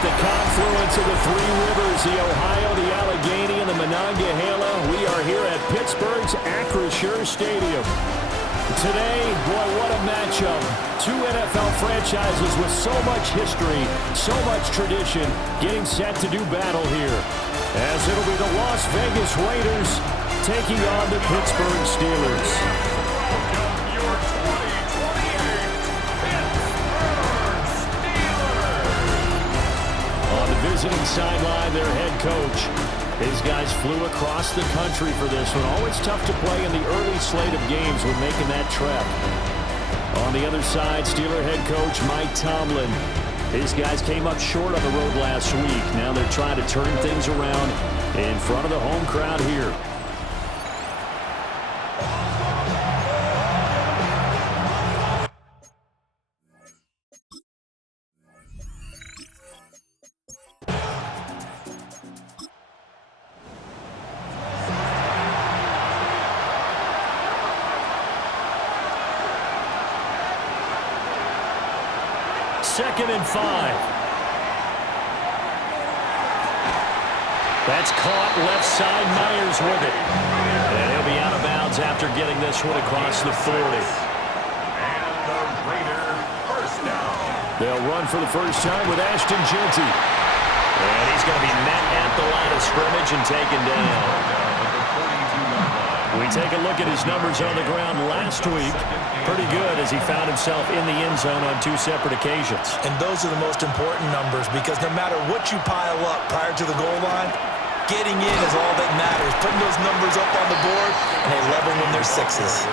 At the confluence of the three rivers, the Ohio, the Allegheny, and the Monongahela, we are here at Pittsburgh's Acrisure Stadium. Today, boy, what a matchup. Two NFL franchises with so much history, so much tradition, getting set to do battle here. As it'll be the Las Vegas Raiders taking on the Pittsburgh Steelers. Your 2028 Pittsburgh Steelers. On the visiting sideline, their head coach. His guys flew across the country for this one. Always tough to play in the early slate of games when making that trek. On the other side, Steeler head coach Mike Tomlin. His guys came up short on the road last week. Now they're trying to turn things around in front of the home crowd here. Second and 5. That's caught left side. Myers with it. And he'll be out of bounds after getting this one across the 40. And the Raider first down. They'll run for the first time with Ashton Jeanty. And he's going to be met at the line of scrimmage and taken down. We take a look at his numbers on the ground last week. Pretty good as he found himself in the end zone on 2 separate occasions. And those are the most important numbers because no matter what you pile up prior to the goal line, getting in is all that matters. Putting those numbers up on the board, and they love them when they're 6s.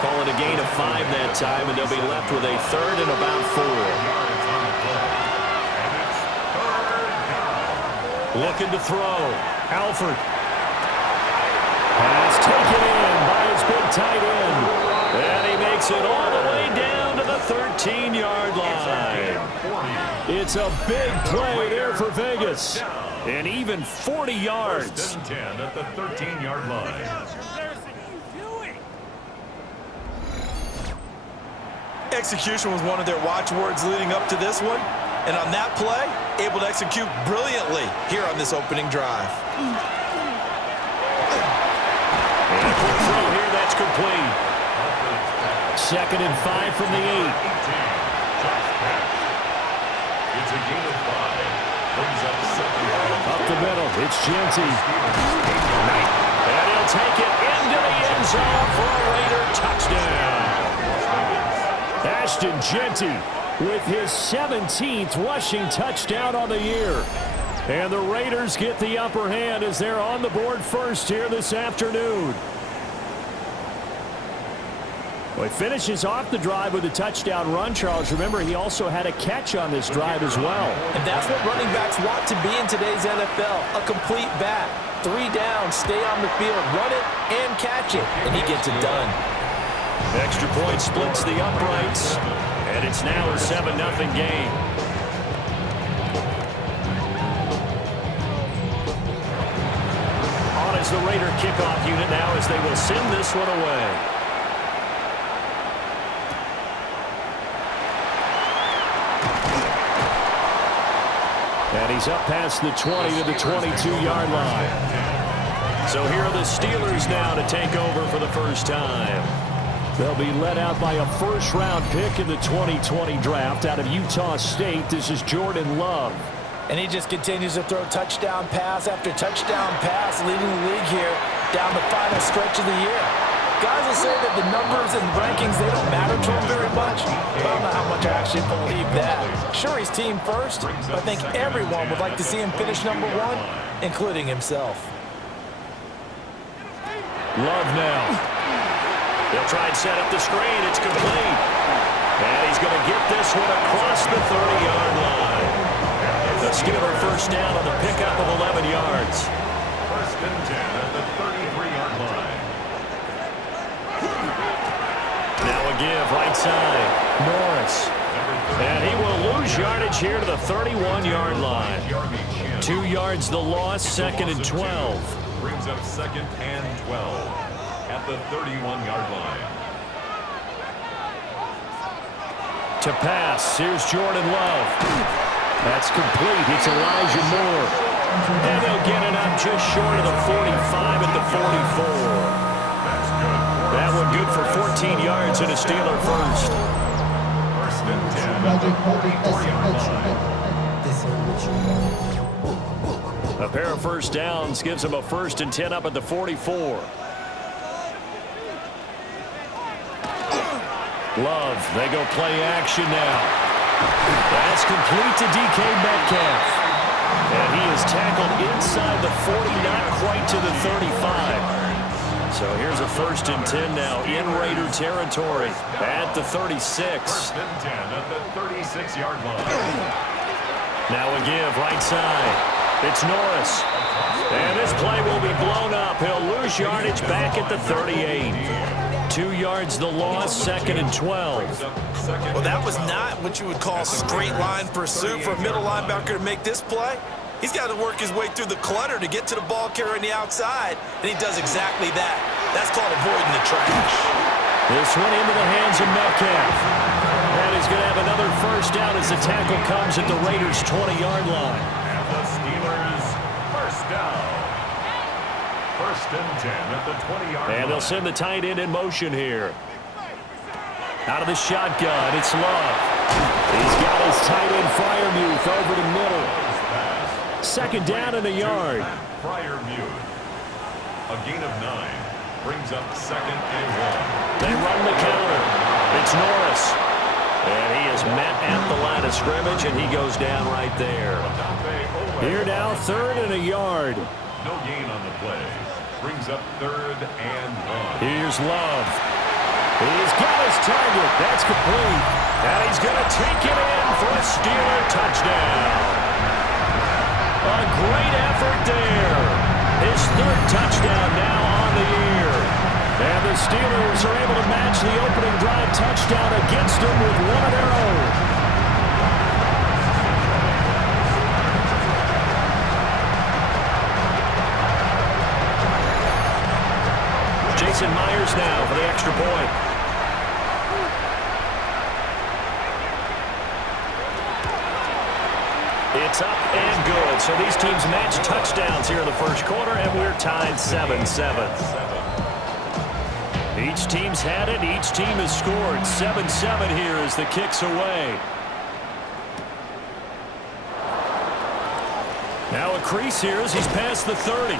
Call it a gain of 5 that time, and they'll be left with a third and about 4. Looking to throw. Alford. Pass taken in by his big tight end. And he makes it all the way down to the 13-yard line. It's a big play there for Vegas. And even 40 yards. 10 at the 13-yard line. Execution was one of their watchwords leading up to this one. And on that play, able to execute brilliantly here on this opening drive. And a quick throw here, that's complete. Second and 5 from the 8. It's a gain of 5. Brings up second down. Up the middle, it's Jeanty. And he'll take it into the end zone for a Raider touchdown. Ashton Jeanty with his 17th rushing touchdown on the year. And the Raiders get the upper hand as they're on the board first here this afternoon. Well, he finishes off the drive with a touchdown run, Charles. Remember, he also had a catch on this drive as well. And that's what running backs want to be in today's NFL, a complete back. 3 down, stay on the field, run it, and catch it. And he gets it done. Extra point splits the uprights, and it's now a 7-0 game. On is the Raider kickoff unit now as they will send this one away. And he's up past the 20 to the 22-yard line. So here are the Steelers now to take over for the first time. They'll be led out by a first-round pick in the 2020 draft out of Utah State. This is Jordan Love. And he just continues to throw touchdown pass after touchdown pass, leading the league here down the final stretch of the year. Guys will say that the numbers and rankings, they don't matter to him very much. But I don't know how much I actually believe that. Sure, he's team first, but I think everyone would like to see him finish number 1, including himself. Love now. They'll try and set up the screen. It's complete. And he's going to get this one across the 30-yard line. The Steeler first down on the pickup of 11 yards. First and 10 at the 33-yard line. Now a give right side. Norris. And he will lose yardage here to the 31-yard line. 2 yards the loss, second and 12. Brings up second and 12 at the 31-yard line. To pass, here's Jordan Love. That's complete. It's Elijah Moore. And he'll get it up just short of the 45 at the 44. That one good for 14 yards and a Steeler first. First and 10 at the 44-yard line. A pair of first downs gives them a first and 10 up at the 44. Love, they go play action now. That's complete to DK Metcalf. And he is tackled inside the 40, not quite to the 35. So here's a first and 10 now in Raider territory at the 36. First and 10 at the 36-yard line. Now a give right side. It's Norris. And this play will be blown up. He'll lose yardage back at the 38. 2 yards the loss, second and 12. Well, that was not what you would call straight line pursuit for a middle linebacker to make this play. He's got to work his way through the clutter to get to the ball carrier on the outside, and he does exactly that. That's called avoiding the trash. This one into the hands of Metcalf. And he's going to have another first down as the tackle comes at the Raiders' 20-yard line. And the Steelers first down. First and 10 at the 20-yard line. And they'll send the tight end in motion here. Out of the shotgun, it's Love. He's got his tight end Freiermuth over the middle. Second down and a yard. Freiermuth. A gain of 9 brings up second and 1. They run the counter. It's Norris. And he is met at the line of scrimmage, and he goes down right there. Here now, third and a yard. No gain on the play. Brings up third and 1. Here's Love. He's got his target. That's complete. And he's going to take it in for a Steeler touchdown. A great effort there. His third touchdown now on the year. And the Steelers are able to match the opening drive touchdown against them with one of their own. Jason Myers now for the extra point. It's up and good. So these teams match touchdowns here in the first quarter, and we're tied 7-7. Each team's had it. Each team has scored. 7-7 here as the kick's away. Now a crease here as he's past the 30.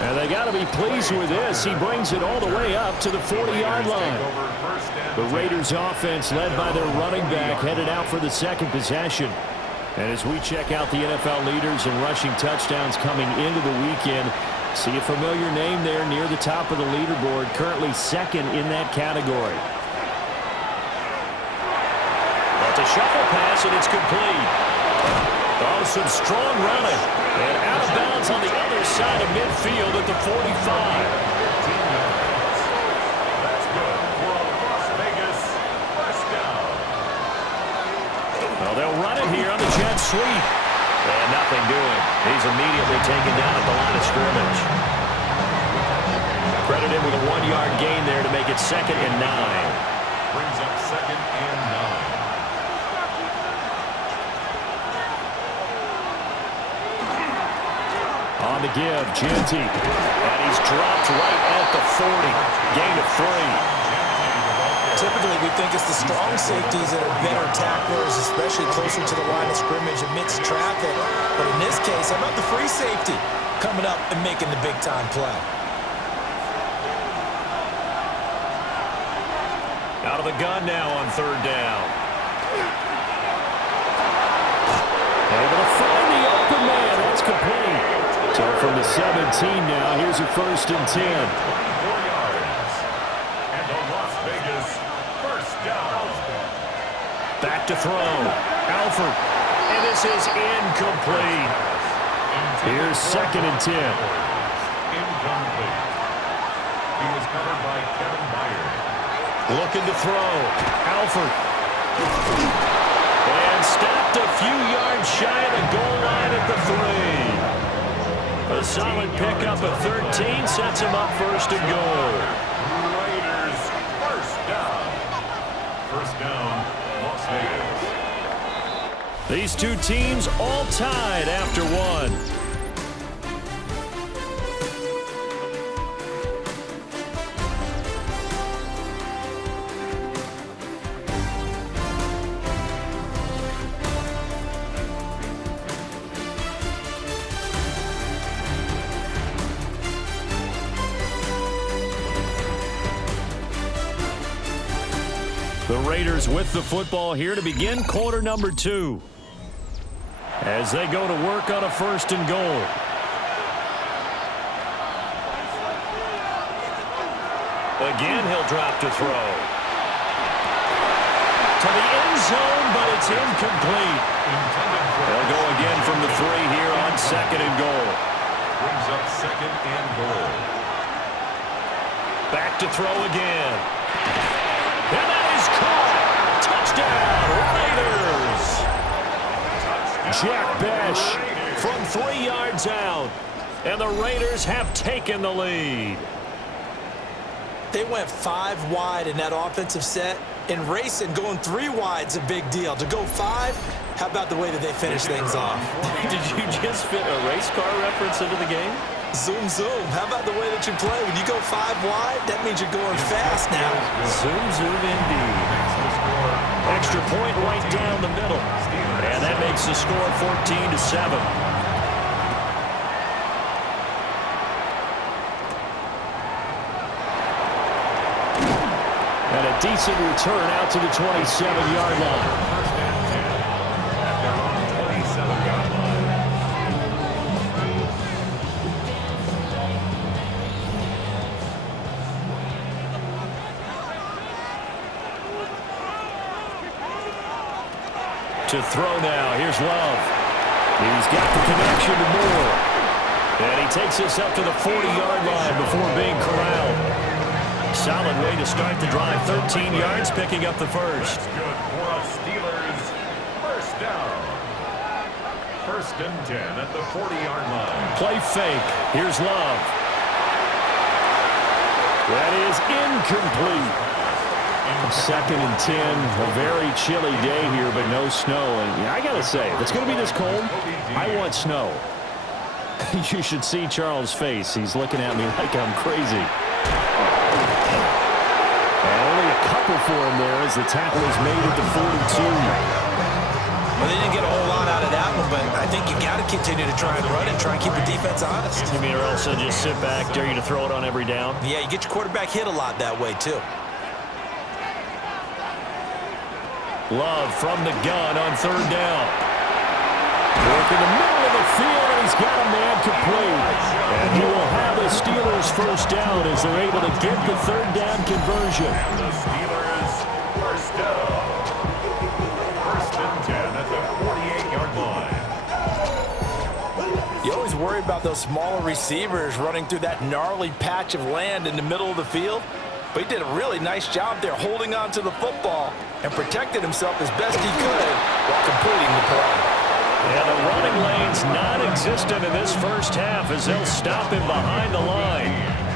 And they got to be pleased with this. He brings it all the way up to the 40-yard line. The Raiders offense led by their running back headed out for the second possession. And as we check out the NFL leaders in rushing touchdowns coming into the weekend, see a familiar name there near the top of the leaderboard, currently second in that category. That's a shuffle pass, and it's complete. Oh, some strong running. And out of bounds on the other side of midfield at the 45. That's good for a Las Vegas first down. Well, they'll run it here on the jet sweep. And nothing doing. He's immediately taken down at the line of scrimmage. Credit him with a 1-yard gain there to make it second and 9. Brings up second and 9. On the give, Genty. And he's dropped right at the 40. Gain of 3. Typically, we think it's the strong safeties that are better tacklers, especially closer to the line of scrimmage amidst traffic. But in this case, how about the free safety coming up and making the big-time play? Out of the gun now on third down. Able to find the open man. That's complete. So from the 17 now, here's a first and 10. 4 yards. And the Las Vegas first down. Back to throw. Alford. And this is incomplete. Here's second and 10. Incomplete. He was covered by Kevin Byard. Looking to throw. Alford. And stopped a few yards shy of the goal line at the 3. A solid pickup of 13 sets him up first and goal. Raiders first down. First down, Las Vegas. These two teams all tied after one. The Raiders with the football here to begin quarter number 2. As they go to work on a 1st and goal. Again, he'll drop to throw. To the end zone, but it's incomplete. They'll go again from the 3 here on 2nd and goal. Brings up 2nd and goal. Back to throw again. And that is caught. Touchdown, Raiders. Jack Bech from 3 yards out. And the Raiders have taken the lead. They went 5 wide in that offensive set. And racing, going 3 wide's a big deal. To go 5, how about the way that they finish things off? Did you just fit a race car reference into the game? Zoom, zoom. How about the way that you play? When you go 5 wide, that means you're going fast now. Zoom, zoom indeed. Extra point right down the middle. And that makes the score 14-7. And a decent return out to the 27-yard line. First and 10 at their own 27-yard line. To throw now. Here's Love. He's got the connection to Moore. And he takes us up to the 40-yard line before being corralled. Solid way to start the drive. 13 yards, picking up the first. That's good for us Steelers. First down. 1st and 10 at the 40-yard line. Play fake. Here's Love. That is incomplete. 2nd and 10. A very chilly day here, but no snow. And I got to say, if it's going to be this cold, I want snow. You should see Charles' face. He's looking at me like I'm crazy. And only a couple for him there as the tackle is made at the 42. Well, they didn't get a whole lot out of that one, but I think you got to continue to try and run and try and keep the defense honest. You mean or else they'll just sit back, dare you to throw it on every down? Yeah, you get your quarterback hit a lot that way, too. Love from the gun on 3rd down. Work in the middle of the field, and he's got a man complete. And he will have the Steelers first down as they're able to get the 3rd down conversion. And the Steelers first down. 1st and 10 at the 48-yard line. You always worry about those smaller receivers running through that gnarly patch of land in the middle of the field. But he did a really nice job there holding on to the football and protected himself as best he could while completing the play. And the running lane's non-existent in this first half as they'll stop him behind the line.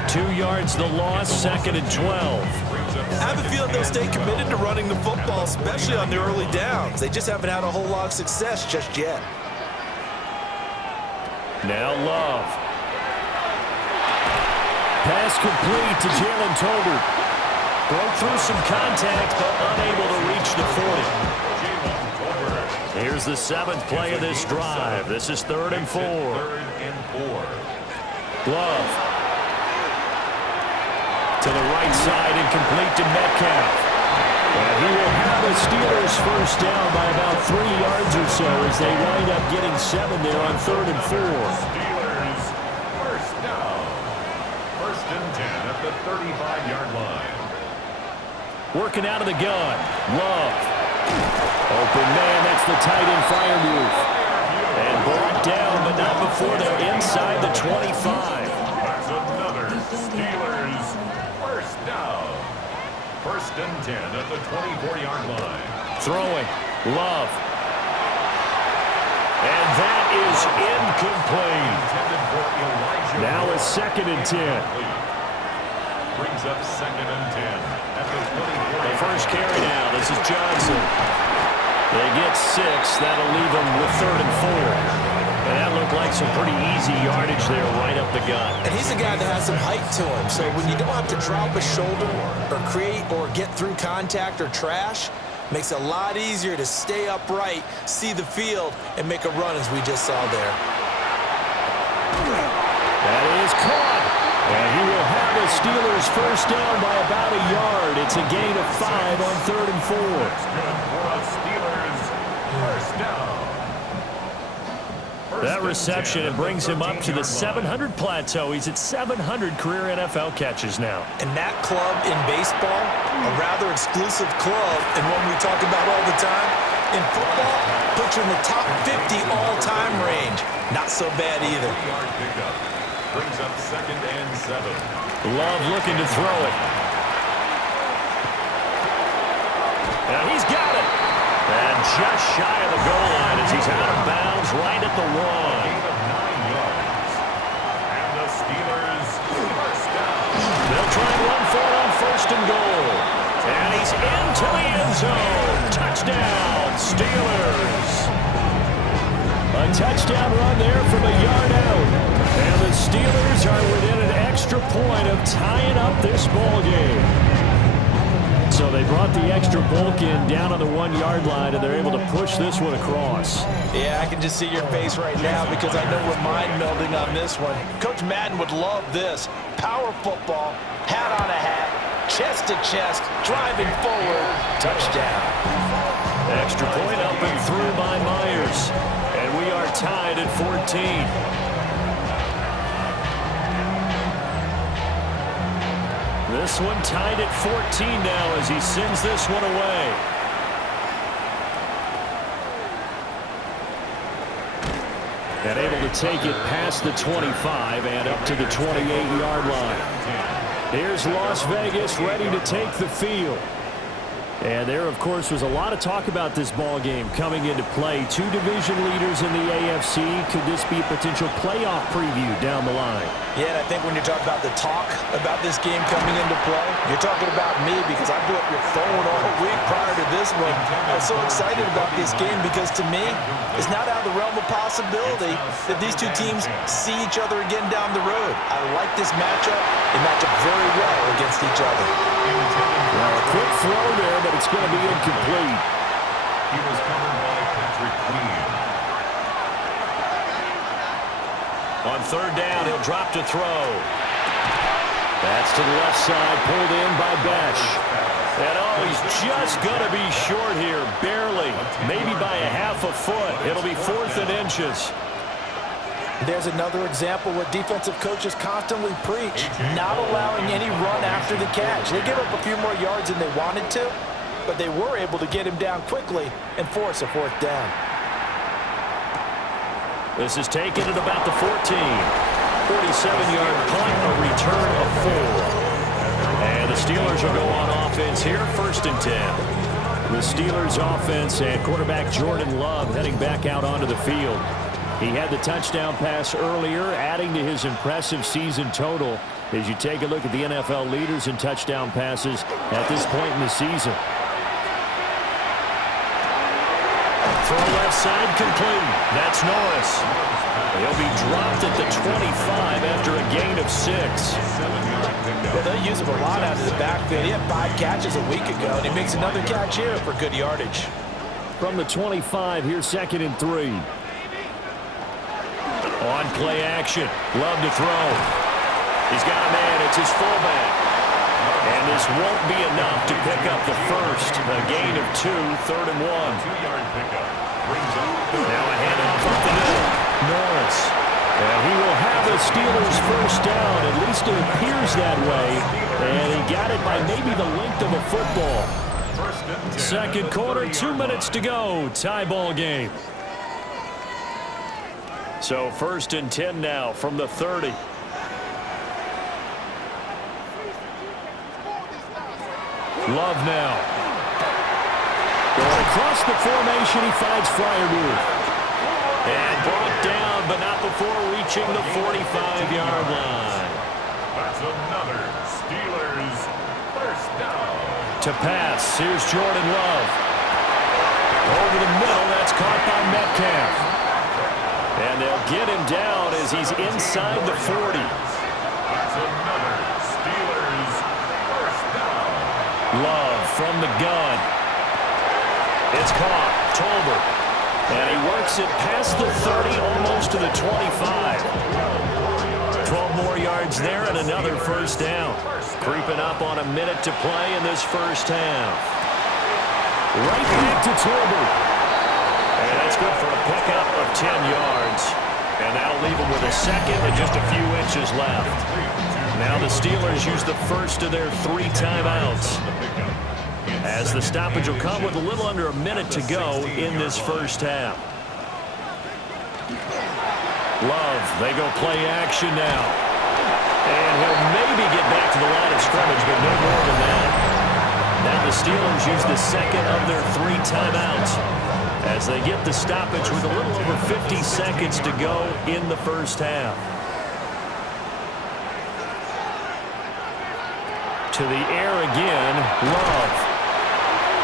2 yards the loss, 2nd and 12. I have a feeling they'll stay committed to running the football, especially on the early downs. They just haven't had a whole lot of success just yet. Now Love. Pass complete to Jalen Tolbert. Broke through some contact, but unable to reach the 40. Here's the 7th play of this drive. This is 3rd and 4. 3rd and 4. Love. To the right side and complete to Metcalf. And he will have the Steelers first down by about 3 yards or so as they wind up getting 7 there on 3rd and 4. Steelers first down. 1st and 10 at the 35-yard line. Working out of the gun. Love. Open man, that's the tight end Freiermuth. And brought down, but not before they're inside the 25. That's another Steelers first down. 1st and 10 at the 24-yard line. Throwing. Love. And that is incomplete. Intended for Elijah Now Moore. a 2nd and 10. Brings up 2nd and 10 at the 24. The first carry now. This is Johnson. They get 6. That'll leave them with 3rd and 4. And that looked like some pretty easy yardage there right up the gut. And he's a guy that has some height to him. So when you don't have to drop a shoulder or create or get through contact or trash, makes it a lot easier to stay upright, see the field, and make a run as we just saw there. That is caught. And he will have the Steelers first down by about a yard. It's a gain of 5 on 3rd and 4. Good for the Steelers. First down. That reception, it brings him up to the 700 plateau. He's at 700 career NFL catches now. And that club in baseball, a rather exclusive club, and one we talk about all the time. In football, puts you in the top 50 all-time range. Not so bad either. 3-yard pickup. Brings up 2nd and 7. Love looking to throw it. And he's got it. And just shy of the goal line as he's out of bounds right at the 1. Gain of 9 yards. And the Steelers first down. They'll try and run for it on 1st and goal. And he's into the end zone. Touchdown, Steelers. A touchdown run there from a yard out. And the Steelers are within an extra point of tying up this ball game. So they brought the extra bulk in down on the 1-yard line, and they're able to push this one across. Yeah, I can just see your face right now because I know we're mind-melding on this one. Coach Madden would love this. Power football, hat on a hat, chest to chest, driving forward, touchdown. Extra point up and through by Myers. And we are tied at 14. This one tied at 14 now as he sends this one away. And able to take it past the 25 and up to the 28-yard line. Here's Las Vegas ready to take the field. And there, of course, was a lot of talk about this ball game coming into play. 2 division leaders in the AFC. Could this be a potential playoff preview down the line? Yeah, and I think when you talk about the talk about this game coming into play, you're talking about me because I blew up your phone all week prior to this one. I was so excited about this game because, to me, it's not out of the realm of possibility that these two teams see each other again down the road. I like this matchup. They match up very well against each other. Well, a quick throw there, but it's going to be incomplete. He was covered by Patrick Queen. On 3rd down, he'll drop to throw. That's to the left side, pulled in by Besh. And he's just going to be short here, barely, maybe by a half a foot. It'll be 4th and inches. There's another example where defensive coaches constantly preach, not allowing any run after the catch. They give up a few more yards than they wanted to, but they were able to get him down quickly and force a 4th down. This is taken at about the 14. 47-yard punt, a return of 4. And the Steelers will go on offense here, 1st and 10. The Steelers offense and quarterback Jordan Love heading back out onto the field. He had the touchdown pass earlier, adding to his impressive season total as you take a look at the NFL leaders in touchdown passes at this point in the season. Throw left side complete. That's Norris. He'll be dropped at the 25 after a gain of 6. Well, they'll use him a lot out of the backfield. He had 5 catches a week ago, and he makes another catch here for good yardage. From the 25, here's 2nd and 3. On play action. Love to throw. He's got a man. It's his fullback. And this won't be enough to pick up the first. A gain of 2, 3rd and 1. 2-yard pickup. Brings up. Now a handoff up the middle. Norris. And he will have the Steelers first down. At least it appears that way. And he got it by maybe the length of a football. 2nd quarter, 2 minutes to go. Tie ball game. So 1st and 10 now from the 30. Love now. Going across the formation, he finds Freiermuth. And brought down, but not before reaching the 45-yard line. That's another Steelers first down. To pass, here's Jordan Love. Over the middle, that's caught by Metcalf. And they'll get him down as he's inside the 40. That's another Steelers first down. Love from the gun. It's caught. Tolbert. And he works it past the 30, almost to the 25. 12 more yards there and another first down. Creeping up on a minute to play in this first half. Right back to Tolbert. And that's good for a pickup of 10 yards. And that'll leave him with a second and just a few inches left. Now the Steelers use the first of their 3 timeouts, as the stoppage will come with a little under a minute to go in this first half. Love, they go play action now. And he'll maybe get back to the line of scrimmage, but no more than that. Now the Steelers use the second of their 3 timeouts as they get the stoppage with a little over 50 seconds to go in the first half. To the air again, Love.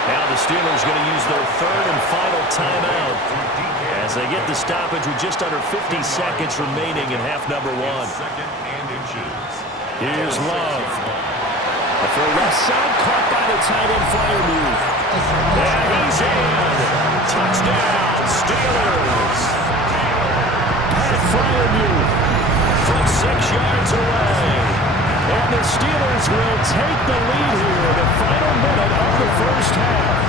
Now the Steelers going to use their 3rd and final timeout as they get the stoppage with just under 50 seconds remaining in half number 1. Here's Love. For left side, caught by the tight end flyer move. And he's in. Touchdown, Steelers. Pat Freiermuth from 6 yards away. And the Steelers will take the lead here, the final minute of the first half.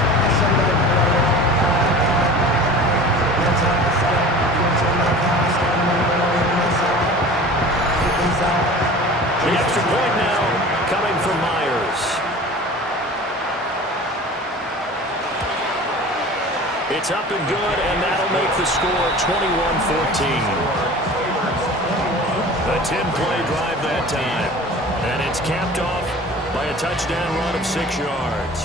The extra point now coming from Myers. It's up and good, and that'll make the score 21-14. A 10-play drive that time. And it's capped off by a touchdown run of 6 yards.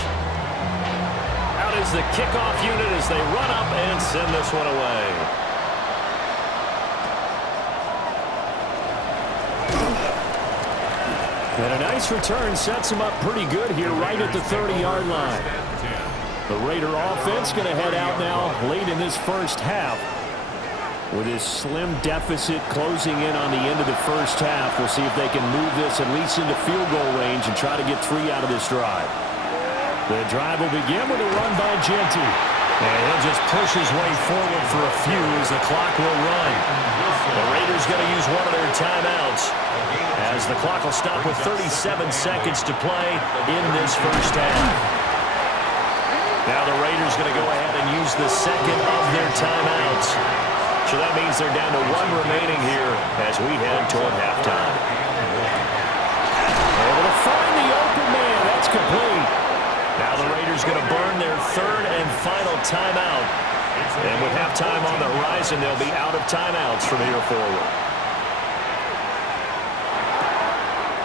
Out is the kickoff unit as they run up and send this one away. And a nice return sets them up pretty good here right at the 30-yard line. The Raider offense going to head out now late in this first half. With his slim deficit closing in on the end of the first half, we'll see if they can move this at least into field goal range and try to get 3 out of this drive. The drive will begin with a run by Genty. And he'll just push his way forward for a few as the clock will run. The Raiders going to use one of their timeouts as the clock will stop with 37 seconds to play in this first half. Now the Raiders going to go ahead and use the second of their timeouts. So that means they're down to 1 remaining here as we head toward halftime. Able to find the open man. That's complete. Now the Raiders going to burn their 3rd and final timeout. And with halftime on the horizon, they'll be out of timeouts from here forward.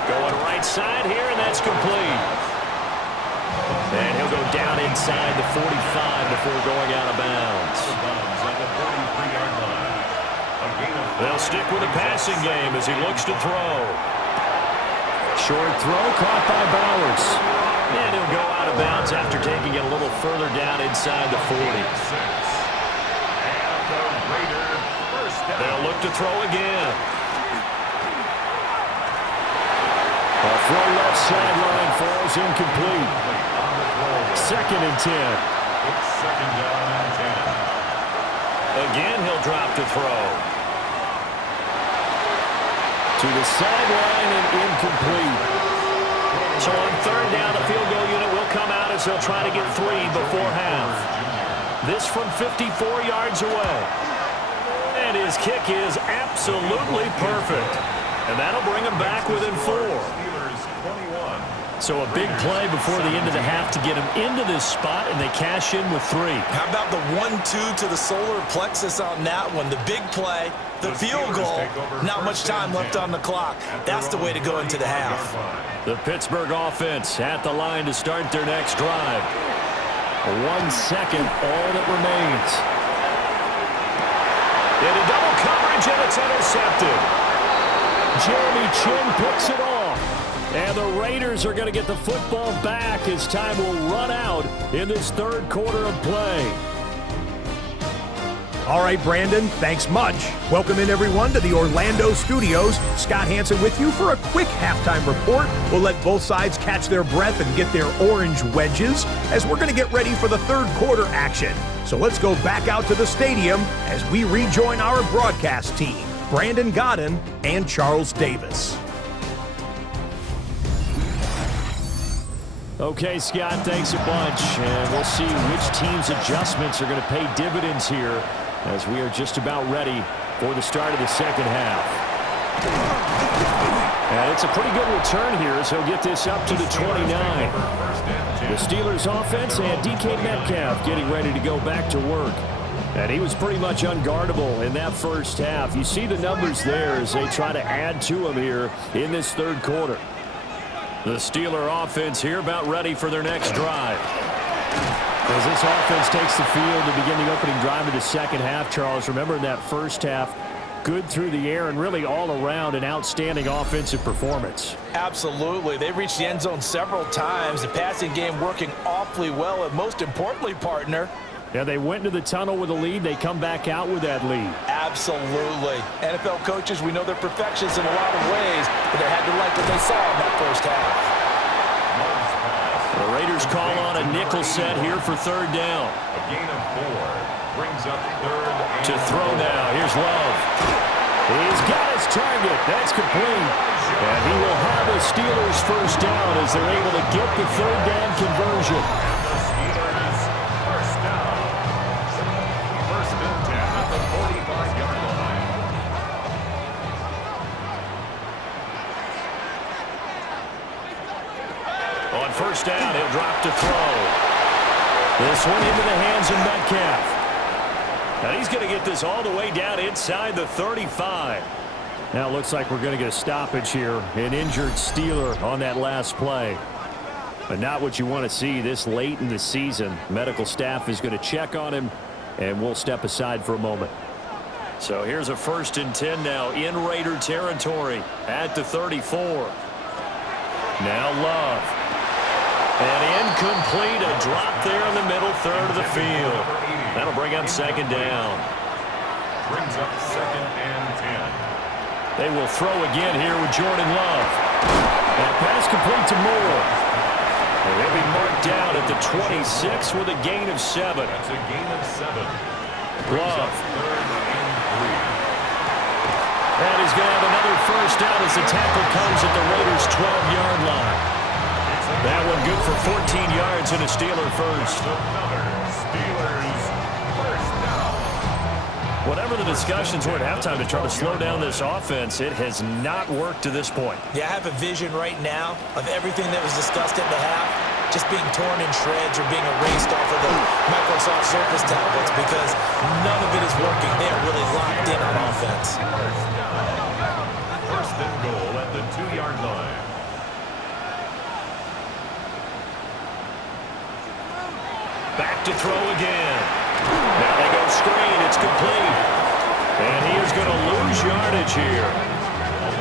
Going right side here, and that's complete. And he'll go down inside the 45 before going out of bounds. They'll stick with the passing game as he looks to throw. Short throw caught by Bowers. And he'll go out of bounds after taking it a little further down inside the 40. They'll look to throw again. A throw left sideline falls incomplete. 2nd and 10. It's 2nd down and 10. Again, he'll drop to throw. To the sideline and incomplete. So on 3rd down, the field goal unit will come out as they'll try to get 3 before half. This from 54 yards away. And his kick is absolutely perfect. And that'll bring him back within 4. So a big play before the end of the half to get him into this spot, and they cash in with 3. How about the 1-2 to the solar plexus on that one? The big play, the field goal, not much time left on the clock. That's the way to go into the half. The Pittsburgh offense at the line to start their next drive. 1 second, all that remains. Into double coverage, and it's intercepted. Jeremy Chinn picks it off. And the Raiders are going to get the football back as time will run out in this 3rd quarter of play. All right, Brandon, thanks much. Welcome in, everyone, to the Orlando studios. Scott Hansen with you for a quick halftime report. We'll let both sides catch their breath and get their orange wedges as we're going to get ready for the third quarter action. So let's go back out to the stadium as we rejoin our broadcast team, Brandon Godden and Charles Davis. Okay, Scott, thanks a bunch. And we'll see which team's adjustments are going to pay dividends here as we are just about ready for the start of the second half. And it's a pretty good return here as he'll get this up to the 29. The Steelers offense and DK Metcalf getting ready to go back to work. And he was pretty much unguardable in that first half. You see the numbers there as they try to add to him here in this third quarter. The Steeler offense here about ready for their next drive. As this offense takes the field to begin the opening drive of the second half, Charles, remember in that first half, good through the air and really all around an outstanding offensive performance. Absolutely. They've reached the end zone several times. The passing game working awfully well, and most importantly, partner, yeah, they went into the tunnel with a lead. They come back out with that lead. Absolutely. NFL coaches, we know they're perfectionists in a lot of ways, but they had to like what they saw in that first half. The Raiders call on a nickel set here for third down. A gain of 4 brings up third and To throw now. Here's Love. He's got his target. That's complete. And he will have the Steelers first down as they're able to get the third down conversion. the Steelers first down. First and 10 at the 45-yard line. On first down, he'll drop to throw. This one into the hands of Metcalf. Now he's going to get this all the way down inside the 35. Now it looks like we're going to get a stoppage here. An injured Steeler on that last play. But not what you want to see this late in the season. Medical staff is going to check on him, and we'll step aside for a moment. So here's a first and 10 now in Raider territory at the 34. Now Love. And incomplete, a drop there in the middle third of the field. That'll bring up second down. Brings up second and 10. They will throw again here with Jordan Love. And pass complete to Moore. And they'll be marked down at the 26 with a gain of 7. That's a gain of 7. Love. Third and 3. And he's going to have another first down as the tackle comes at the Raiders' 12-yard line. That one good for 14 yards and a Steeler first. Another Steelers first down. Whatever the discussions were at halftime to try to slow down this offense, it has not worked to this point. Yeah, I have a vision right now of everything that was discussed at the half just being torn in shreds or being erased off of the Microsoft Surface tablets because none of it is working. They are really locked in on offense. First and goal at the 2-yard line. Back to throw again. Now they go screen. It's complete. And he is going to lose yardage here.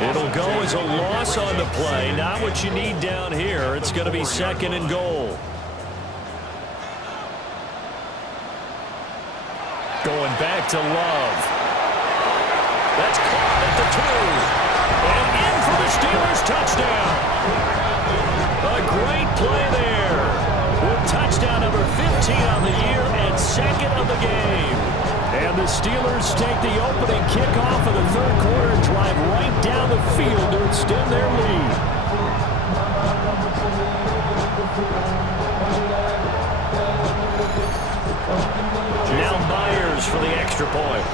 It'll go as a loss on the play. Not what you need down here. It's going to be second and goal. Going back to Love. That's caught at the 2. And in for the Steelers touchdown. A great play there. With touchdown number 15 on the year and second of the game. And the Steelers take the opening kickoff of the third quarter and drive right down the field to extend their lead. Now Myers for the extra point.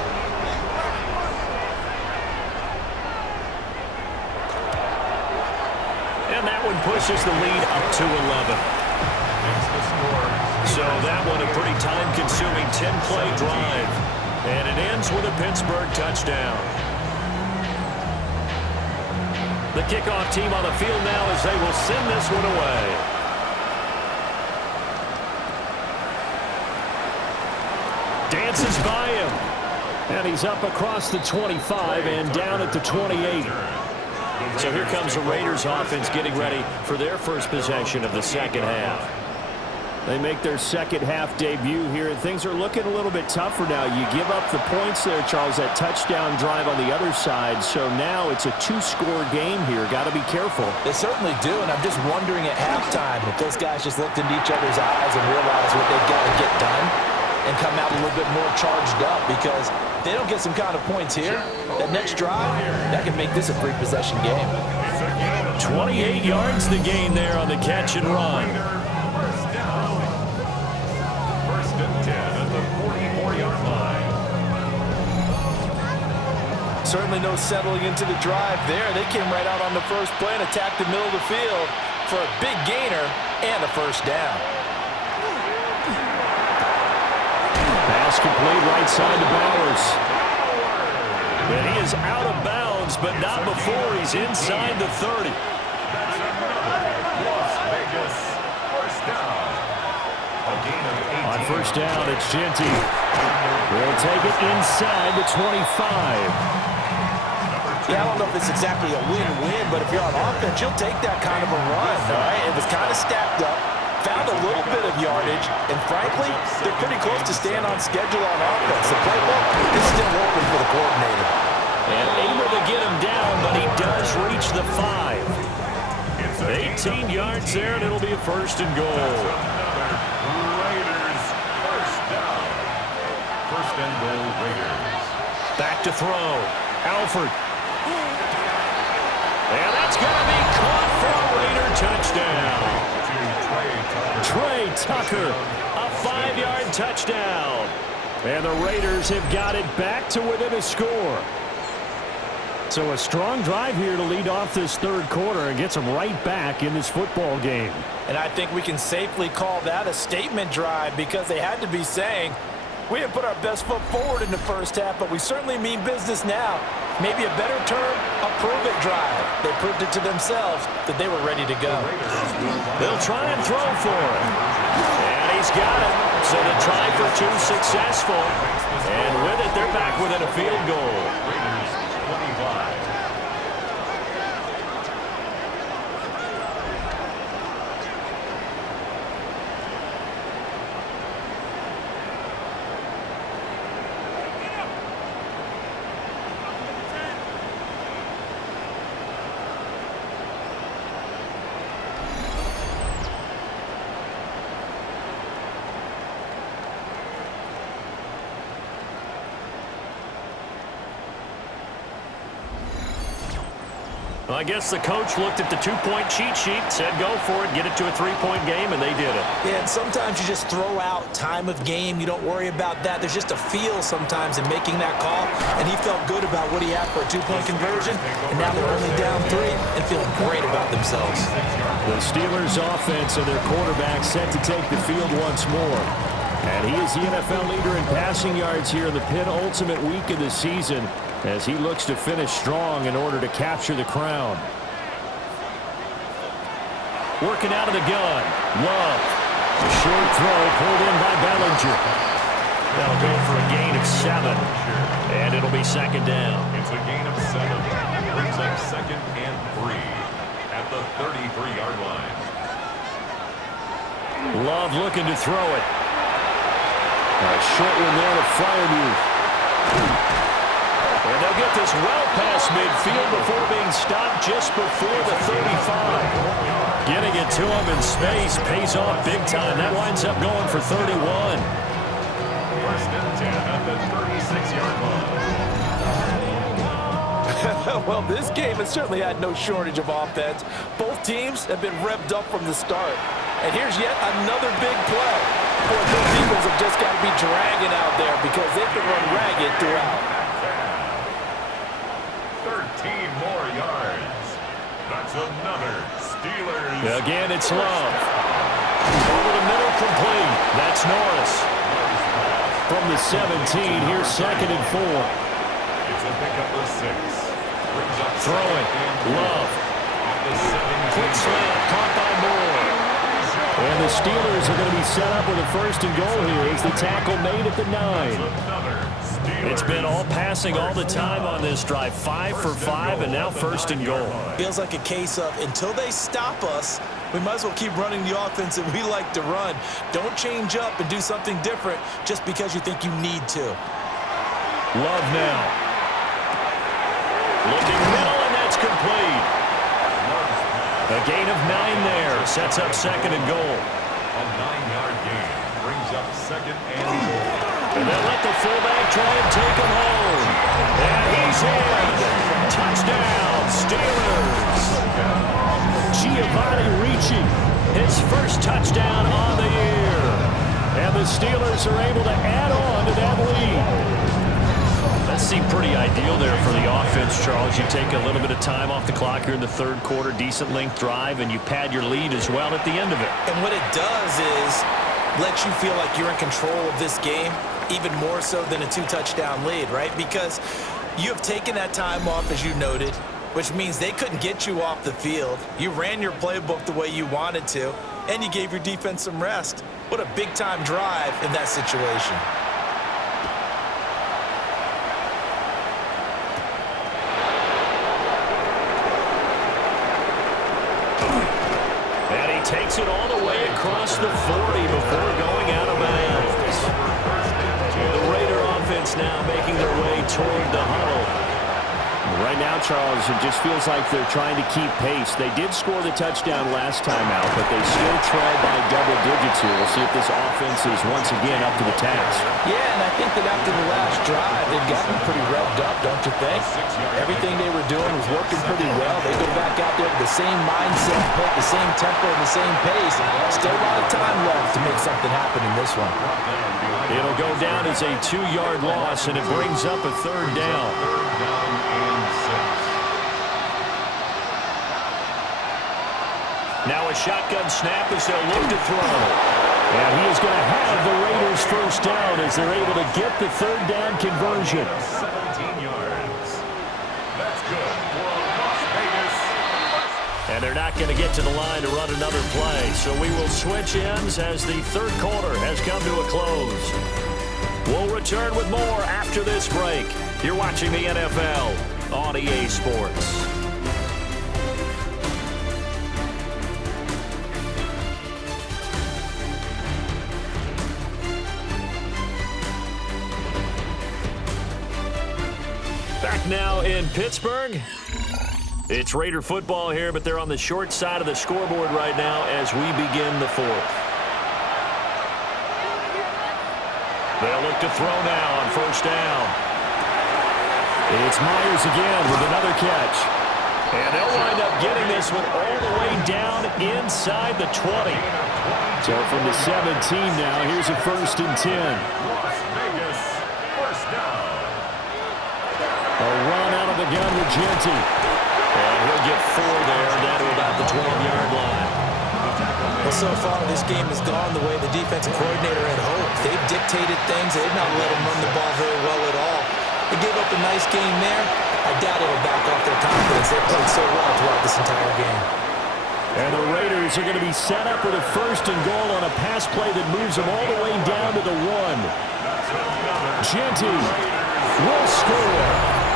And that one pushes the lead up to 11. So that one a pretty time-consuming 10-play drive. And it ends with a Pittsburgh touchdown. The kickoff team on the field now as they will send this one away. Dances by him. And he's up across the 25 and down at the 28. So here comes the Raiders offense getting ready for their first possession of the second half. They make their second half debut here, and things are looking a little bit tougher now. You give up the points there, Charles, that touchdown drive on the other side. So now it's a two-score game here. Got to be careful. They certainly do, and I'm just wondering at halftime if those guys just looked into each other's eyes and realized what they've got to get done and come out a little bit more charged up, because if they don't get some kind of points here, that next drive, that can make this a three-possession game. 28 yards the gain there on the catch and run. First and 10 at the 44-yard line. Certainly no settling into the drive there. They came right out on the first play and attacked the middle of the field for a big gainer and a first down. Pass complete right side to Bowers. And he is out of bounds, but not before he's inside the 30. That's another Las Vegas first down. A gain of 18. On first down, it's Jeanty. They'll take it inside the 25. Yeah, I don't know if it's exactly a win-win, but if you're on offense, you'll take that kind of a run, all right? It was kind of stacked up, found a little bit of yardage, and frankly, they're pretty close to staying on schedule on offense. The playbook is still open for the coordinator. And able to get him down, but he does reach the 5. 18 yards there, and it'll be a first and goal. Another Raiders first down. First and goal, Raiders. Back to throw. Alford. And that's going to be caught for a Raider touchdown. Trey Tucker, a 5-yard touchdown. And the Raiders have got it back to within a score. So a strong drive here to lead off this third quarter and gets them right back in this football game. And I think we can safely call that a statement drive, because they had to be saying, we didn't put our best foot forward in the first half, but we certainly mean business now. Maybe a better term, a prove-it drive. They proved it to themselves that they were ready to go. They'll try and throw for it. And he's got it. So the try for two successful. And with it, they're back within a field goal. Raiders 25. Well, I guess the coach looked at the two-point cheat sheet, said go for it, get it to a three-point game, and they did it. Yeah, and sometimes you just throw out time of game. You don't worry about that. There's just a feel sometimes in making that call, and he felt good about what he had for a two-point conversion, and now they're only down 3 and feeling great about themselves. The Steelers' offense and their quarterback set to take the field once more. And he is the NFL leader in passing yards here in the penultimate week of the season, as he looks to finish strong in order to capture the crown. Working out of the gun. Love. A short throw pulled in by Bellinger. That'll go for a gain of 7. And it'll be second down. It's a gain of 7. Brings up second and 3 at the 33-yard line. Love looking to throw it. A short one there to Freiermuth. And they'll get this well past midfield before being stopped just before the 35. Getting it to him in space pays off big time. That winds up going for 31. First and 10 at the 36-yard line. Well, this game has certainly had no shortage of offense. Both teams have been revved up from the start. And here's yet another big play. Boy, those Eagles have just got to be dragging out there because they've been run ragged throughout. 13 more yards. That's another Steelers. Again, it's Love. Over the middle, complete. That's Norris. From the 17, here's second and 4. It's a pickup of 6. Brings up Throwing. Love. Quick slant, caught by Moore. And the Steelers are going to be set up with a first and goal here as the tackle made at the 9. Another It's been all passing all the time on this drive. 5 for 5, and now first and goal. Feels like a case of until they stop us, we might as well keep running the offense that we like to run. Don't change up and do something different just because you think you need to. Love now. Looking middle, and that's complete. A gain of 9 there. Sets up second and goal. A 9-yard gain brings up second and goal. And then let the fullback try and take him home. And he's in. Touchdown, Steelers. Giovanni Ricci, his first touchdown on the year. And the Steelers are able to add on to that lead. That seemed pretty ideal there for the offense, Charles. You take a little bit of time off the clock here in the third quarter, decent length drive, and you pad your lead as well at the end of it. And what it does is let you feel like you're in control of this game, even more so than a 2-touchdown lead, right? Because you have taken that time off, as you noted, which means they couldn't get you off the field. You ran your playbook the way you wanted to, and you gave your defense some rest. What a big-time drive in that situation. And he takes it all the way across the 40 before going out of bounds. The Raider offense now making their way toward the huddle. Right now, Charles, it just feels like they're trying to keep pace. They did score the touchdown last time out, but they still trail by double digits here. We'll see if this offense is once again up to the task. Yeah, and I think that after the last drive, they've gotten pretty revved up, don't you think? Everything they were doing was working pretty well. They go back out there with the same mindset, put the same tempo and the same pace. Still a lot of time left to make something happen in this one. It'll go down as a 2-yard loss, and it brings up a third down. Now a shotgun snap as they'll look to throw. And he is going to have the Raiders first down as they're able to get the third down conversion. 17 yards. That's good for Las Vegas. And they're not going to get to the line to run another play. So we will switch ends as the third quarter has come to a close. We'll return with more after this break. You're watching the NFL on EA Sports. Back now in Pittsburgh. It's Raider football here, but they're on the short side of the scoreboard right now as we begin the fourth. They'll look to throw now on first down. It's Myers again with another catch. And they'll wind up getting this one all the way down inside the 20. So from the 17 now, here's a 1st and 10. Las Vegas, first down. A run out of the gun with Genty. And he'll get 4 there, down to about the 12-yard line. Well, so far this game has gone the way the defensive coordinator had hoped. They've dictated things. They've not let them run the ball very well at all. They gave up a nice game there. I doubt it'll back off their confidence. They've played so well throughout this entire game. And the Raiders are going to be set up with a 1st and goal on a pass play that moves them all the way down to the 1. Genty will score.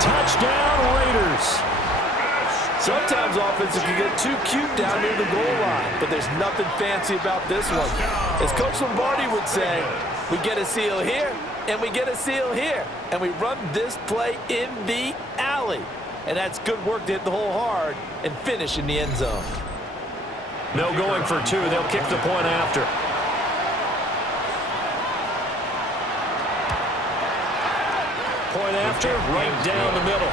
Touchdown, Raiders. Sometimes offenses can get too cute down near the goal line, but there's nothing fancy about this one. As Coach Lombardi would say, we get a seal here, and we get a seal here, and we run this play in the alley. And that's good work to hit the hole hard and finish in the end zone. No going for 2. They'll kick the point after. Point after, right down the middle.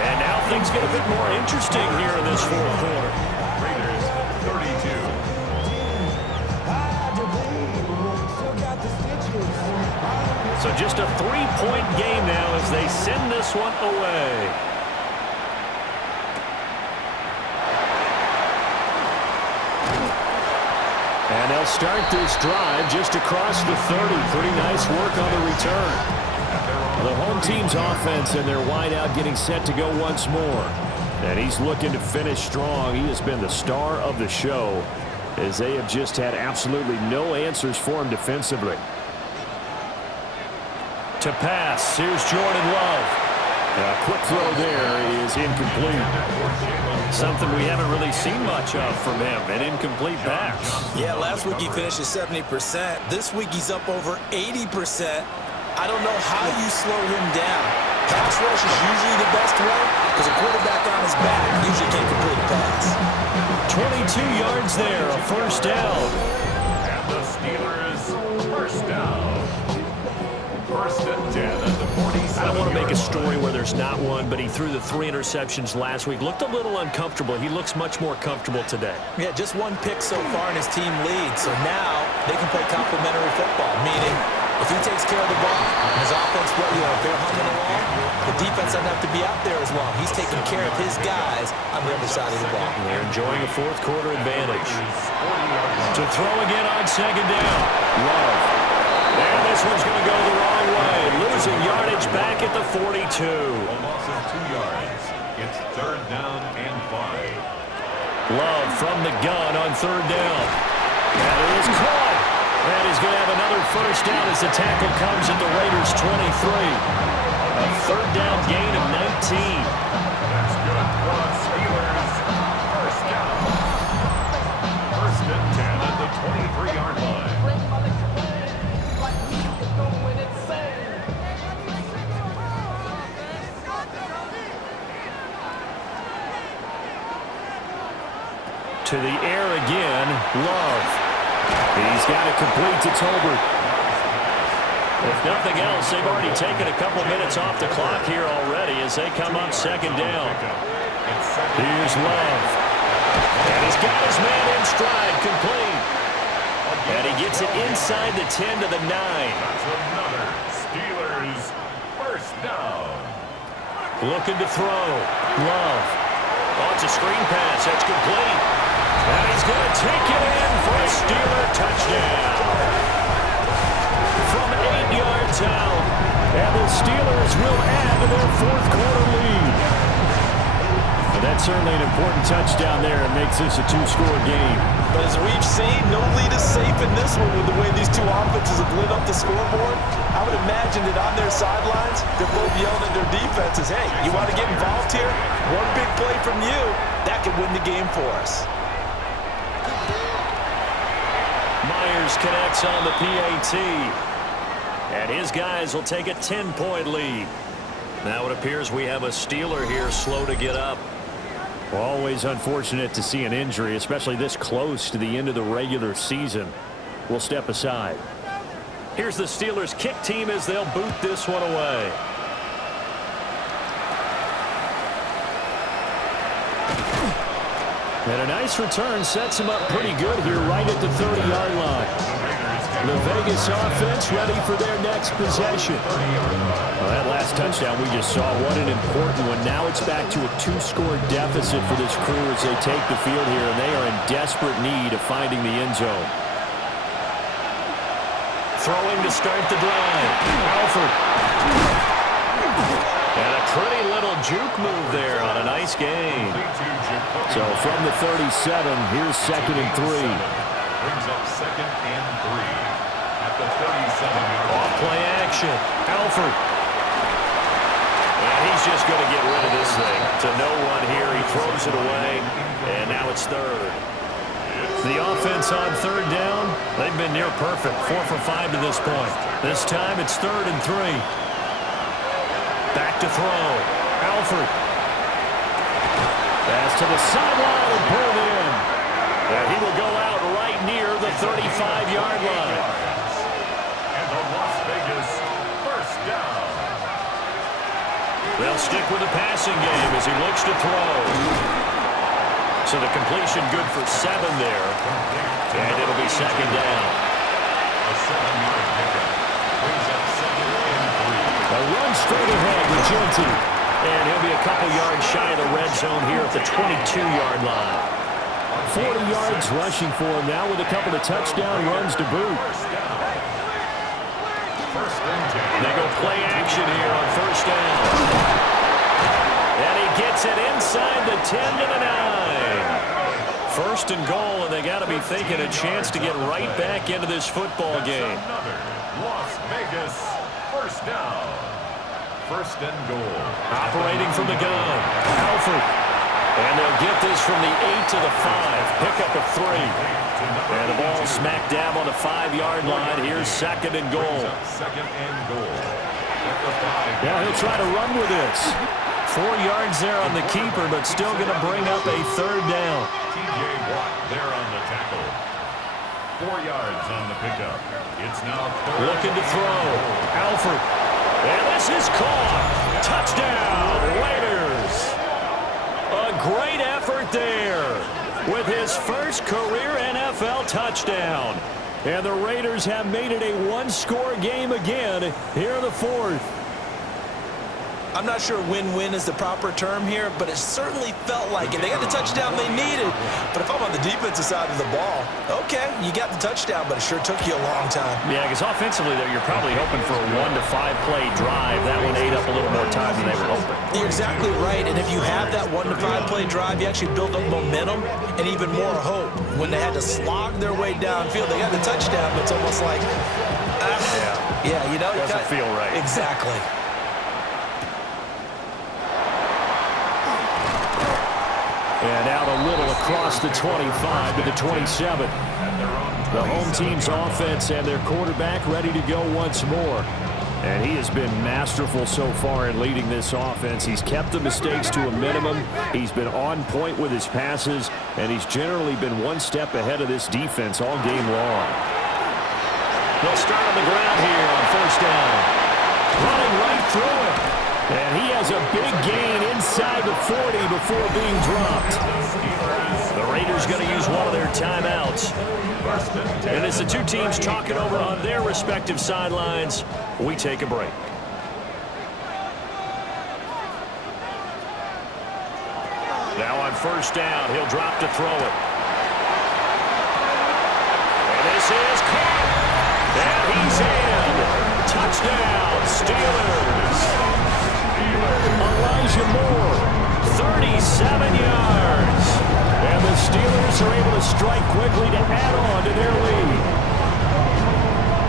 And now things get a bit more interesting here in this fourth quarter. Raiders 32. So just a 3-point game now as they send this one away. And they'll start this drive just across the 30. Pretty nice work on the return. The home team's offense and their wideout getting set to go once more. And he's looking to finish strong. He has been the star of the show as they have just had absolutely no answers for him defensively. To pass. Here's Jordan Love. A quick throw there is incomplete. Something we haven't really seen much of from him, an incomplete pass. Yeah, last week he finished at 70%. This week he's up over 80%. I don't know how you slow him down. Pass rush is usually the best way because a quarterback on his back usually can't complete a pass. 22 yards there, a first down. And the Steelers first down. First and 10 at the 47. I don't want to make a story where there's not one, but he threw the 3 interceptions last week. Looked a little uncomfortable. He looks much more comfortable today. Yeah, just one pick so far and his team leads. So now they can play complementary football, meaning if he takes care of the ball and his offense, if they're humming along, the defense doesn't have to be out there as long. He's taking care of his guys on the other side of the ball. They're enjoying a fourth quarter advantage. To throw again on second down. Love. And this one's going to go the wrong way. Losing yardage back at the 42. A loss of 2 yards. It's third down and 5. Love from the gun on third down. And it is caught. And he's going to have another first down as the tackle comes at the Raiders' 23. A third down gain of 19. That's good for the Steelers. First down. First and 10 at the 23-yard line. To the air again, Love. He's got it complete to Tolbert. If nothing else, they've already taken a couple minutes off the clock here already as they come up second down. Here's Love. And he's got his man in stride, complete. And he gets it inside the 10 to the 9. That's another Steelers first down. Looking to throw. Love. Oh, it's a screen pass. That's complete. And he's going to take it in for a Steeler touchdown. From 8 yards out. And the Steelers will add to their fourth quarter lead. And that's certainly an important touchdown there. It makes this a 2-score game. But as we've seen, no lead is safe in this one with the way these two offenses have lit up the scoreboard. I would imagine that on their sidelines, they're both yelling at their defenses, hey, you want to get involved here? One big play from you, that could win the game for us. Myers connects on the PAT. And his guys will take a 10-point lead. Now it appears we have a Steeler here slow to get up. Well, always unfortunate to see an injury, especially this close to the end of the regular season. We'll step aside. Here's the Steelers kick team as they'll boot this one away. And a nice return sets him up pretty good here right at the 30-yard line. The Vegas offense ready for their next possession. Well, that last touchdown we just saw, what an important one. Now it's back to a 2-score deficit for this crew as they take the field here, and they are in desperate need of finding the end zone. Throwing to start the drive. Alford. And a pretty little juke move there on a nice gain. So from the 37, here's second and 3. Brings up second and 3 at the 37-yard line. Off play action. Alford. And he's just going to get rid of this thing. To no one here. He throws it away. And now it's third. The offense on third down, they've been near perfect. 4 for 5 to this point. This time it's third and 3. Back to throw. Alford. Pass to the sideline and pulled in. And he will go out right near the 35-yard line. And the Las Vegas first down. They'll stick with the passing game as he looks to throw. So the completion good for 7 there. And it'll be second down. A 7-yard pickup. Brings up second and 3. A run straight ahead with Genty. And he'll be a couple yards shy of the red zone here at the 22-yard line. 40 yards rushing for him now with a couple of touchdown runs to boot. First and 10. They go play action here on first down. And he gets it inside the 10 to the 9. First and goal, and they got to be thinking a chance to get right back into this football game. Another Las Vegas first down. First and goal. Operating from the gun. Alford. And they'll get this from the 8 to the 5. Pick up a 3. And the ball smack dab on the 5-yard line. Here's second and goal. Second and goal. Yeah, he'll try to run with this. 4 yards there on the keeper, but still going to bring up a third down. T.J. Watt there on the tackle. 4 yards on the pickup. It's now third. Looking to throw. Alford. And this is caught. Touchdown, Raiders. A great effort there with his first career NFL touchdown. And the Raiders have made it a one-score game again here in the fourth. I'm not sure win-win is the proper term here, but it certainly felt like it. They got the touchdown they needed. But if I'm on the defensive side of the ball, okay, you got the touchdown, but it sure took you a long time. Yeah, because offensively, there you're probably hoping for a 1 to 5 play drive. That one ate up a little more time than they were hoping. You're exactly right, and if you have that 1 to 5 play drive, you actually build up momentum and even more hope. When they had to slog their way downfield, they got the touchdown, but it's almost like, yeah, you know, doesn't feel right. Exactly. And out a little across the 25 to the 27. The home team's offense and their quarterback ready to go once more. And he has been masterful so far in leading this offense. He's kept the mistakes to a minimum. He's been on point with his passes, and he's generally been one step ahead of this defense all game long. They'll start on the ground here on first down. Running right through it. And he has a big gain inside the 40 before being dropped. The Raiders going to use one of their timeouts. And as the two teams talk it over on their respective sidelines, we take a break. Now on first down, he'll drop to throw it. And this is caught. And he's in. Touchdown, Steelers. Elijah Moore, 37 yards. And the Steelers are able to strike quickly to add on to their lead.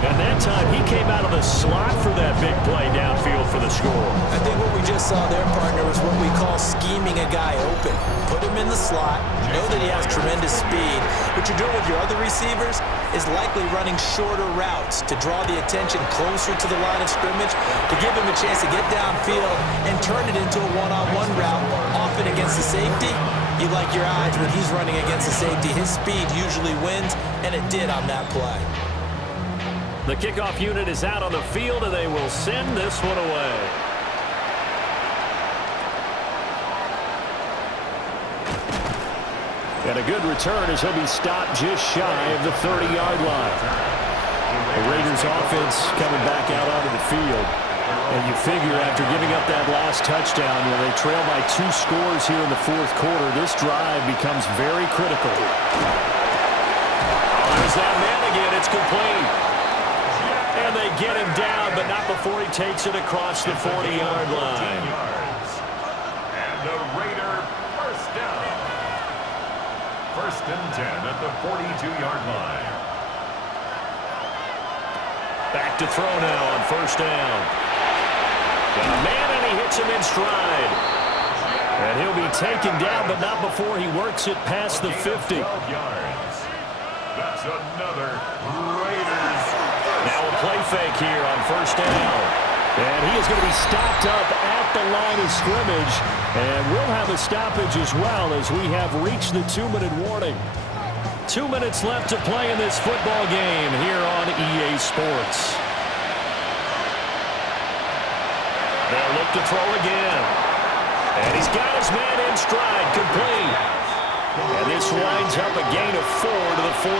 And that time, he came out of the slot for that big play downfield for the score. I think what we just saw there, partner, was what we call scheming a guy open. Put him in the slot, know that he has tremendous speed. What you're doing with your other receivers is likely running shorter routes to draw the attention closer to the line of scrimmage, to give him a chance to get downfield and turn it into a one-on-one route, often against the safety. You like your odds when he's running against the safety. His speed usually wins, and it did on that play. The kickoff unit is out on the field, and they will send this one away. And a good return as he'll be stopped just shy of the 30-yard line. The Raiders offense coming back out onto the field. And you figure after giving up that last touchdown, you know, they trail by 2 scores here in the fourth quarter. This drive becomes very critical. There's that man again. It's complete. And they get him down, but not before he takes it across the 40-yard line. And the Raider first down. First and 10 at the 42-yard line. Back to throw now on first down. Got a man, and he hits him in stride. And he'll be taken down, but not before he works it past the 50. 12 yards. That's another Raiders. Now a play fake here on first down. And he is going to be stopped up at the line of scrimmage. And we'll have a stoppage as well as we have reached the 2-minute warning. 2 minutes left to play in this football game here on EA Sports. They'll look to throw again. And he's got his man in stride, complete. And this winds up a gain of 4 to the 41.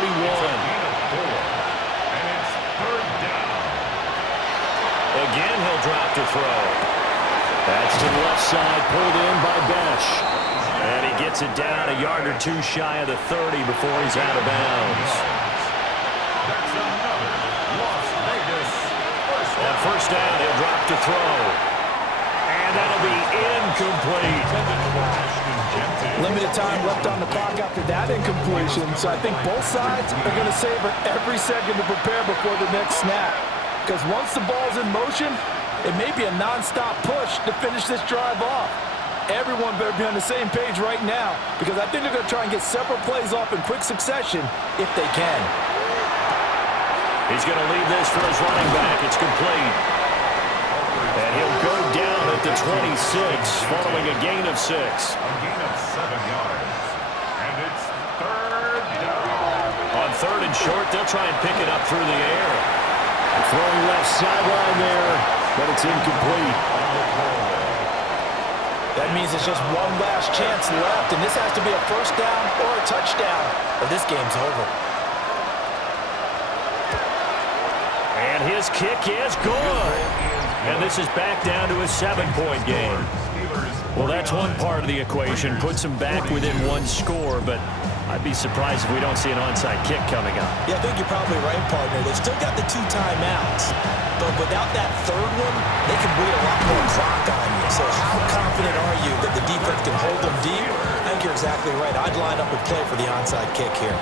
Again, he'll drop to throw. That's to the left side, pulled in by Besh. And he gets it down a yard or 2 shy of the 30 before he's out of bounds. That's another Las Vegas first down. On first down, he'll drop to throw. And that'll be incomplete. Limited time left on the clock after that incompletion, so I think both sides are going to savor every second to prepare before the next snap. because once the ball's in motion, it may be a non-stop push to finish this drive off. Everyone better be on the same page right now because I think they're going to try and get several plays off in quick succession if they can. He's going to leave this for his running back. It's complete. And he'll go down at the 26 following a gain of 6. A gain of 7 yards. And it's third down. On third and short, they'll try and pick it up through the air. Throwing left sideline there, but it's incomplete. That means it's just one last chance left, and this has to be a first down or a touchdown, or this game's over. And his kick is good. And this is back down to a 7-point game. Well, that's one part of the equation. Puts them back within one score, but I'd be surprised if we don't see an onside kick coming up. Yeah, I think you're probably right, partner. They've still got the 2 timeouts, but without that third one, they can bleed a lot more clock on you. So how confident are you that the defense can hold them deep? I think you're exactly right. I'd line up and play for the onside kick here.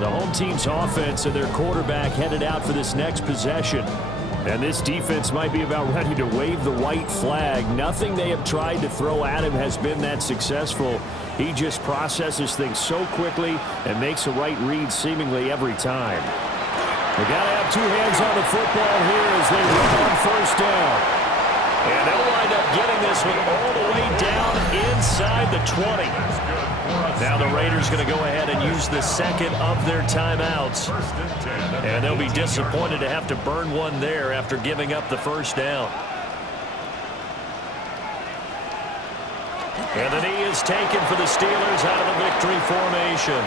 The home team's offense and their quarterback headed out for this next possession. And this defense might be about ready to wave the white flag. Nothing they have tried to throw at him has been that successful. He just processes things so quickly and makes a right read seemingly every time. They got to have 2 hands on the football here as they run on first down. And they'll wind up getting this one all the way down inside the 20. Now the Raiders going to go ahead and use the second of their timeouts. And they'll be disappointed to have to burn one there after giving up the first down. And the knee is taken for the Steelers out of the victory formation.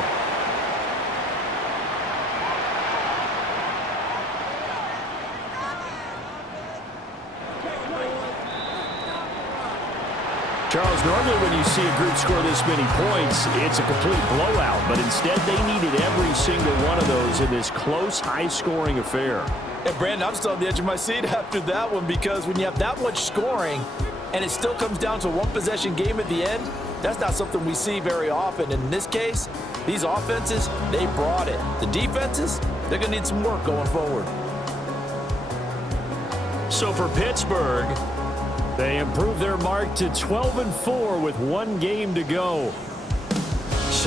Charles, normally when you see a group score this many points, it's a complete blowout. But instead, they needed every single one of those in this close, high-scoring affair. And Brandon, I'm still on the edge of my seat after that one because when you have that much scoring and it still comes down to a one-possession game at the end, that's not something we see very often. In this case, these offenses, they brought it. The defenses, they're going to need some work going forward. So for Pittsburgh, they improved their mark to 12-4 with 1 game to go.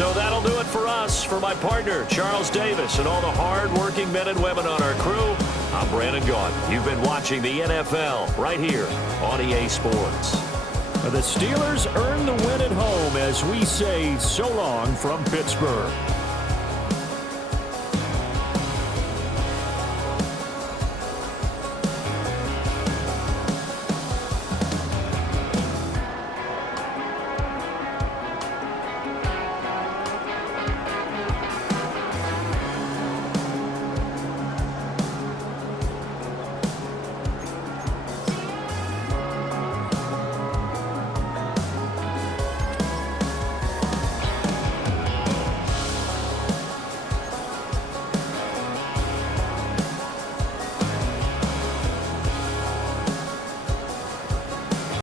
so that'll do it for us. For my partner, Charles Davis, and all the hard-working men and women on our crew, I'm Brandon Gaudin. You've been watching the NFL right here on EA Sports. The Steelers earn the win at home as we say so long from Pittsburgh.